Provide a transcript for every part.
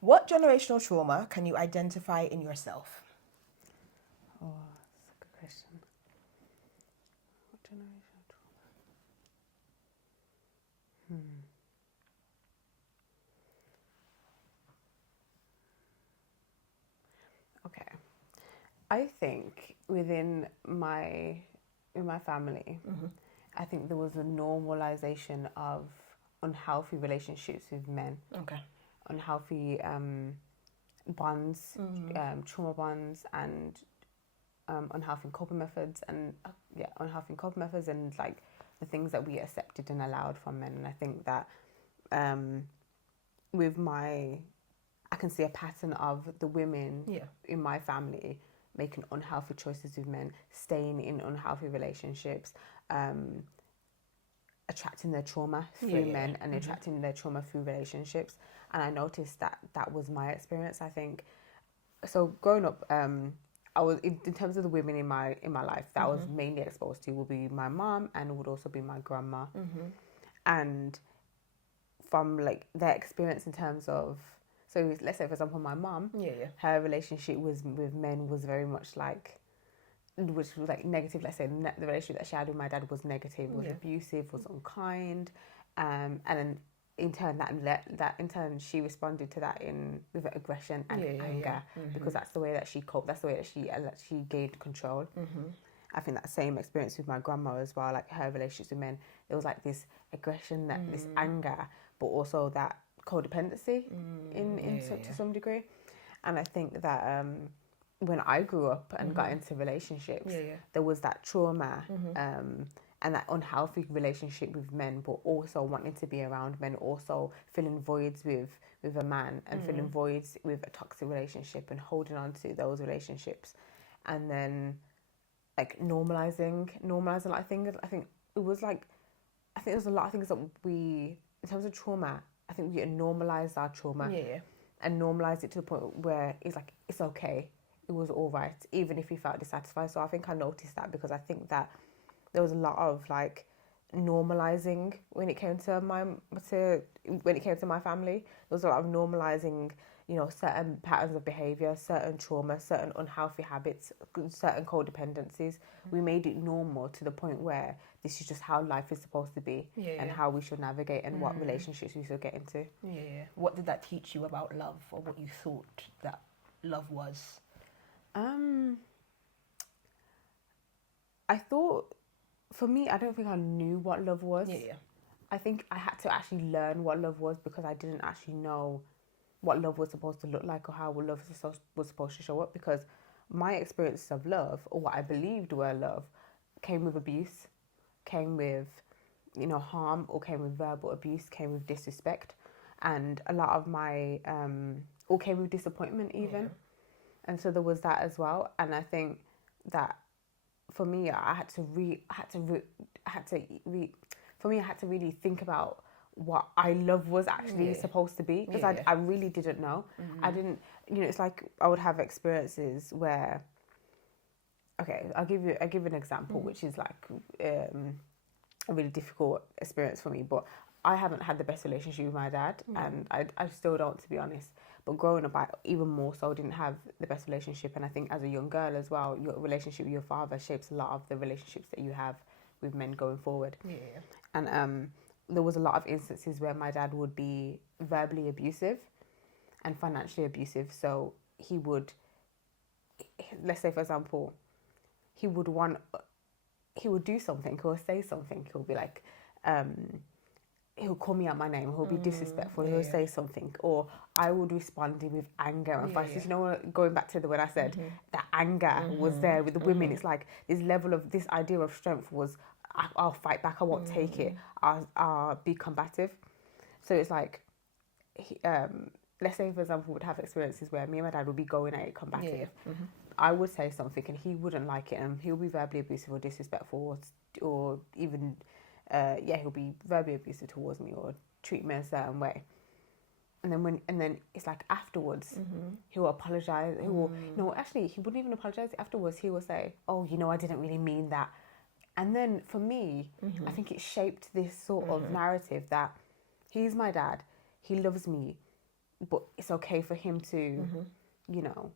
What generational trauma can you identify in yourself? Oh, that's a good question. What generational trauma? Okay. I think in my family, I think there was a normalization of unhealthy relationships with men, Okay. unhealthy bonds, trauma bonds, and unhealthy coping methods, and unhealthy coping methods, and like the things that we accepted and allowed from men. And I think that um, with my I can see a pattern of the women in my family making unhealthy choices with men, staying in unhealthy relationships, attracting their trauma through men and attracting their trauma through relationships. And I noticed that that was my experience. I think so. Growing up, I was in terms of the women in my life that I was mainly exposed to would be my mom and would also be my grandma, and from like their experience in terms of so let's say for example my mom, her relationship was with men was very much like, which was like negative. Let's say the relationship that she had with my dad was negative, was abusive, was unkind, and then in turn that in turn she responded to that in with aggression and anger because that's the way that she coped. That's the way that she gained control. I think that same experience with my grandma as well. Like her relationships with men, there was like this aggression, that this anger, but also that codependency to some degree. And I think that when I grew up and got into relationships, there was that trauma and that unhealthy relationship with men, but also wanting to be around men, also filling voids with a man and filling voids with a toxic relationship and holding on to those relationships, and then like normalizing like things. I think it was like I think there's a lot of things that we in terms of trauma. I think we normalized our trauma and normalized it to the point where it's like it's okay. It was all right, even if we felt dissatisfied. So I think I noticed that because I think that there was a lot of like normalizing when it came to my family. There was a lot of normalizing, certain patterns of behavior, certain trauma, certain unhealthy habits, certain codependencies. We made it normal to the point where this is just how life is supposed to be and how we should navigate and what relationships we should get into. What did that teach you about love, or what you thought that love was? I thought, for me, I don't think I knew what love was. I think I had to actually learn what love was because I didn't actually know what love was supposed to look like or how love was supposed to show up, because my experiences of love, or what I believed were love, came with abuse, came with harm, or came with verbal abuse, came with disrespect, and a lot of my or came with disappointment even. And so there was that as well. And I think that for me, I had to really think about what I love was actually supposed to be, because I really didn't know. I didn't, it's like I would have experiences where, okay, I'll give an example, which is like a really difficult experience for me, but I haven't had the best relationship with my dad, and I still don't, to be honest. But growing up, I even more so didn't have the best relationship, and I think as a young girl as well, your relationship with your father shapes a lot of the relationships that you have with men going forward. And there was a lot of instances where my dad would be verbally abusive and financially abusive. So he would, let's say for example, he would do something, he'll say something, he'll be like, he'll call me out my name, he'll be disrespectful, he'll say something, or I would respond with anger and frustration. You know, going back to when I said that anger was there with the women, it's like this level of this idea of strength was, I'll fight back, I won't take it, I'll be combative. So it's like, let's say for example, would have experiences where me and my dad would be going at it combative. I would say something and he wouldn't like it, and he'll be verbally abusive or disrespectful, or even he'll be verbally abusive towards me or treat me a certain way. And then it's like afterwards, he will apologize. He will, actually, he wouldn't even apologize. Afterwards, he will say, "Oh, I didn't really mean that." And then for me, I think it shaped this sort of narrative that he's my dad, he loves me, but it's okay for him to, you know,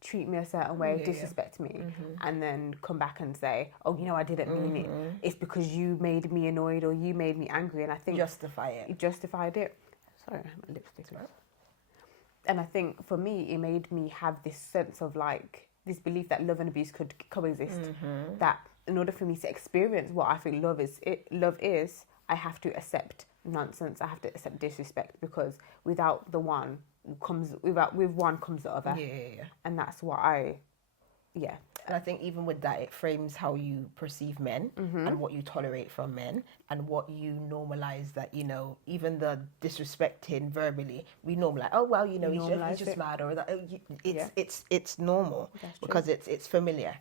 treat me a certain way, disrespect me, and then come back and say, oh, you know, I didn't mean it. It's because you made me annoyed or you made me angry. And I think justify it. You justified it. Sorry, my lipstick. And I think for me, it made me have this sense of like this belief that love and abuse could coexist. That in order for me to experience what I think love is, I have to accept nonsense. I have to accept disrespect, because with one comes the other. And that's what And I think even with that, it frames how you perceive men and what you tolerate from men and what you normalize, that, you know, even the disrespecting verbally, we normalize, oh, well, you know, he's just mad, or that, it's normal because it's familiar.